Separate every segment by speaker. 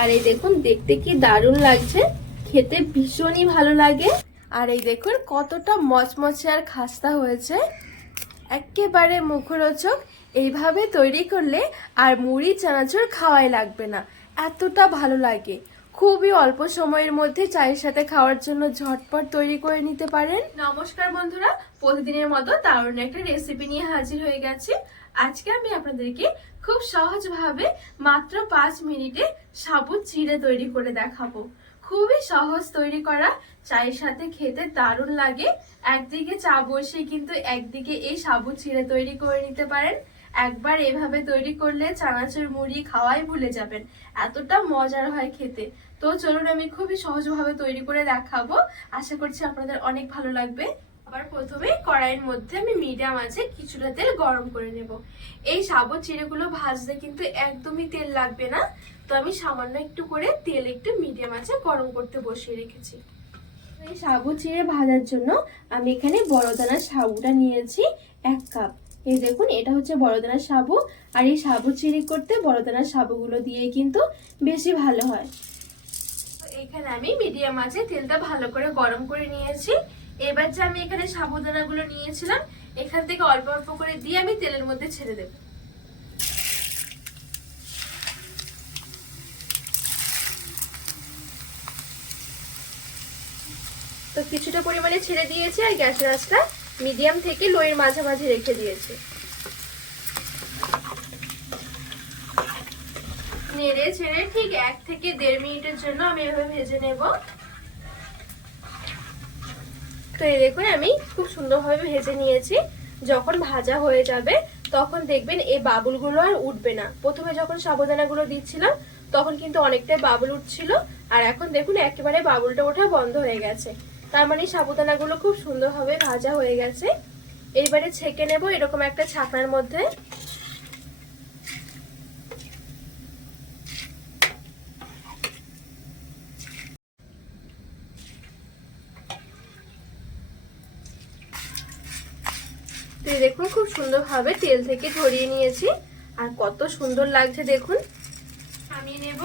Speaker 1: আর এই দেখুন, দেখতে কি দারুণ লাগছে। খেতে ভীষণই ভালো লাগে। আর এই দেখুন, কতটা মচমচে আর খাস্তা হয়েছে। একেবারে মুখরোচক। এইভাবে তৈরি করলে আর মুড়ি, চানাচুর খাওয়াই লাগবে না। এতটা ভালো লাগে। খুবই অল্প সময়ের মধ্যে চায়ের সাথে খাওয়ার জন্য ঝটপট তৈরি করে নিতে পারেন। নমস্কার বন্ধুরা, প্রতিদিনের মতো দারুণ একটা রেসিপি নিয়ে হাজির হয়ে গেছি। আজকে আমি আপনাদেরকে খুব সহজভাবে মাত্র পাঁচ মিনিটে সাবুত চিড়ে তৈরি করে দেখাবো। খুবই সহজ তৈরি করা, চায়ের সাথে খেতে দারুণ লাগে। একদিকে চা বসে কিন্তু একদিকে এই সাবুত চিড়ে তৈরি করে নিতে পারেন। একবার এভাবে তৈরি করলে চানাচুর মুড়ি খাওয়াই ভুলে যাবেন। এতটা মজার হয় খেতে। তো চলুন আমি খুবই সহজভাবে তৈরি করে দেখাবো। আশা করছি আপনাদের অনেক ভালো লাগবে। আবার প্রথমে কড়াইয়ের মধ্যে আমি মিডিয়াম আছে কিছুটা তেল গরম করে নেব। এই সাবুত চিড়েগুলো ভাজতে কিন্তু একদমই তেল লাগবে না। তো আমি সামান্য একটু করে তেল একটু মিডিয়াম আছে গরম করতে বসিয়ে রেখেছি। এই সাবু চিড়ে ভাজার জন্য আমি এখানে বড় দানার সাবুটা নিয়েছি এক কাপ। এই দেখুন, এটা হচ্ছে বড় দানার সাবু। আর এই সাবু চিড়ে করতে বড় দানার সাবুগুলো দিয়ে কিন্তু বেশি ভালো হয়। এখানে আমি মিডিয়াম আছে তেলটা ভালো করে গরম করে নিয়েছি। এবার যে আমি এখানে সাবুদানাগুলো নিয়েছিলাম, এখান থেকে অল্প অল্প করে দিয়ে আমি তেলের মধ্যে ছেড়ে দেবো। তো কিছুটা পরিমাণে ছেড়ে দিয়েছি আর গ্যাসের আঁচটা মিডিয়াম থেকে লোয়ের মাঝামাঝি রেখে দিয়েছি। নেড়ে ছেড়ে ঠিক এক থেকে দেড় মিনিটের জন্য আমি এভাবে ভেজে নেব। তো এই দেখুন, আমি খুব সুন্দরভাবে ভেজে নিয়েছি। যখন ভাজা হয়ে যাবে, তখন দেখবেন এই বাবুলগুলো আর উঠবে না। প্রথমে যখন সাবধানাগুলো দিচ্ছিলাম, তখন কিন্তু অনেকটাই বাবুল উঠছিল। আর এখন দেখুন, একেবারে বাবুলটা ওঠা বন্ধ হয়ে গেছে। তার মানে সাবুদানাগুলো খুব সুন্দরভাবে ভাজা হয়ে গেছে। এইবারে ছেঁকে নেব এরকম একটা ছাকনার মধ্যে। দেখুন, খুব সুন্দরভাবে তেল থেকে ধরিয়ে নিয়েছি। আর কত সুন্দর লাগছে দেখুন আমি নেব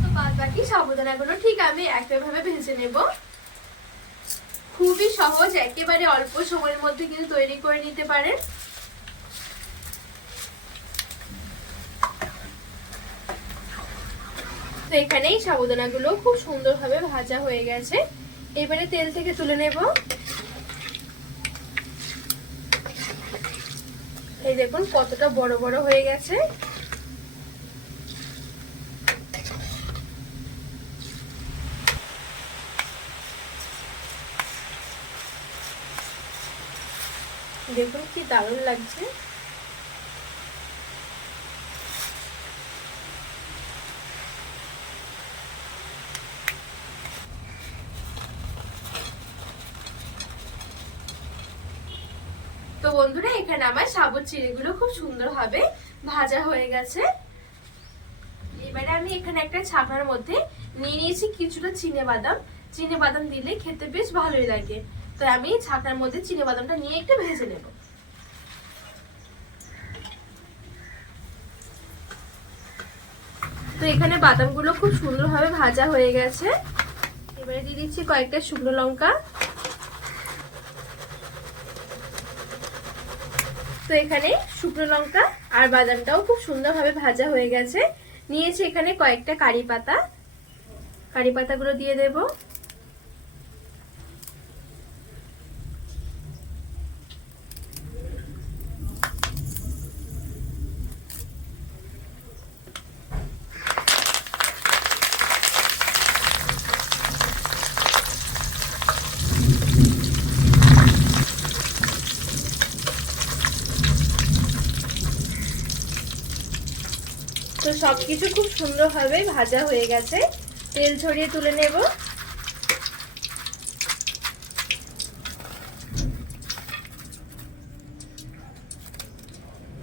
Speaker 1: তো বাদ বাকি সাবুদানাগুলো ঠিক আমি একইভাবে ভেজে নেব। খুবই সহজ, একেবারে অল্প সময়ের মধ্যে কিন্তু তৈরি করে নিতে পারেন। তো এখানে এই সাবুদানাগুলো খুব সুন্দরভাবে ভাজা হয়ে গেছে। এবারে তেল থেকে তুলে নেব। এই দেখুন কতটা বড় বড় হয়ে গেছে। দেখুন কি দারুণ লাগছে। তো বন্ধুরা, এখানে আমার সাবুত চিড়েগুলো খুব সুন্দরভাবে ভাজা হয়ে গেছে। এবারে আমি এখানে একটা ছাপার মধ্যে নিয়ে নিয়েছি কিছুটা চিনে বাদাম। চিনে বাদাম দিলে খেতে বেশ ভালোই লাগে। তো আমি ছাকার মধ্যে চিনে বাদামটা নিয়ে একটু ভেজে নেব। তো এখানে বাদামগুলো খুব সুন্দরভাবে ভাজা হয়ে গেছে। এবারে দিয়ে দিচ্ছি কয়েকটা শুকনো লঙ্কা। তো এখানে শুকনো লঙ্কা আর বাদামটাও খুব সুন্দরভাবে ভাজা হয়ে গেছে। নিয়েছি এখানে কয়েকটা কারি পাতা। কারি পাতাগুলো দিয়ে দেব। তো সবকিছু খুব সুন্দরভাবে ভাজা হয়ে গেছে। তেল ছড়িয়ে তুলে নেব।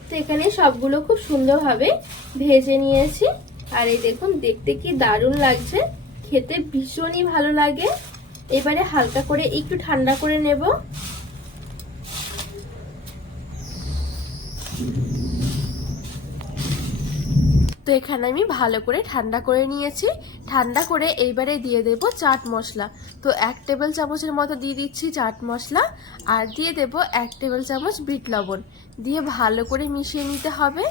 Speaker 1: তো এখানে সবগুলো খুব সুন্দরভাবে ভেজে নিয়েছি। আর এই দেখুন, দেখতে কি দারুণ লাগছে। খেতে ভীষণই ভালো লাগে। এবারে হালকা করে একটু ঠান্ডা করে নেব। তো এখানে আমি ভালো করে ঠান্ডা করে নিয়েছি। ঠান্ডা করে এইবারে দিয়ে দেব চাট মশলা। তো এক টেবিল চামচের মতো দিয়ে দিচ্ছি চাট মশলা আর দিয়ে দেব এক টেবিল চামচ বিট লবণ। দিয়ে ভালো করে মিশিয়ে নিতে হবে।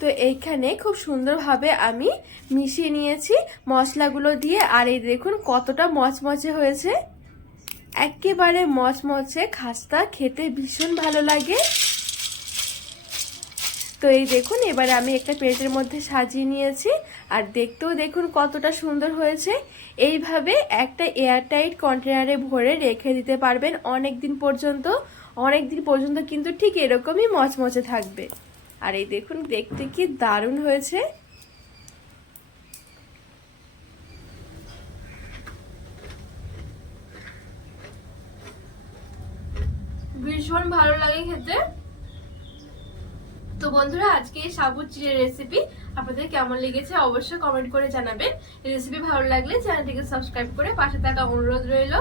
Speaker 1: তো এইখানে খুব সুন্দরভাবে আমি মিশিয়ে নিয়েছি মশলাগুলো দিয়ে। আর এই দেখুন কতটা মচমচে হয়েছে। একেবারে মচমচে খাস্তা, খেতে ভীষণ ভালো লাগে। তো এই দেখুন, এবারে আমি একটা প্লেটের মধ্যে সাজিয়ে নিয়েছি। আর দেখতেও দেখুন কতটা সুন্দর হয়েছে। এইভাবে একটা এয়ারটাইট কন্টেনারে ভরে রেখে দিতে পারবেন অনেক দিন পর্যন্ত। অনেক দিন পর্যন্ত কিন্তু ঠিক এরকমই মচমচে থাকবে। আর এই দেখুন, দেখতে কি দারুণ হয়েছে। ভীষণ ভালো লাগে খেতে। তো বন্ধুরা, আজকে এই সাবুত চিড়ের রেসিপি আপনাদের কেমন লেগেছে অবশ্যই কমেন্ট করে জানাবেন। রেসিপি ভালো লাগলে চ্যানেলটিকে সাবস্ক্রাইব করে পাশে থাকা অনুরোধ রইল।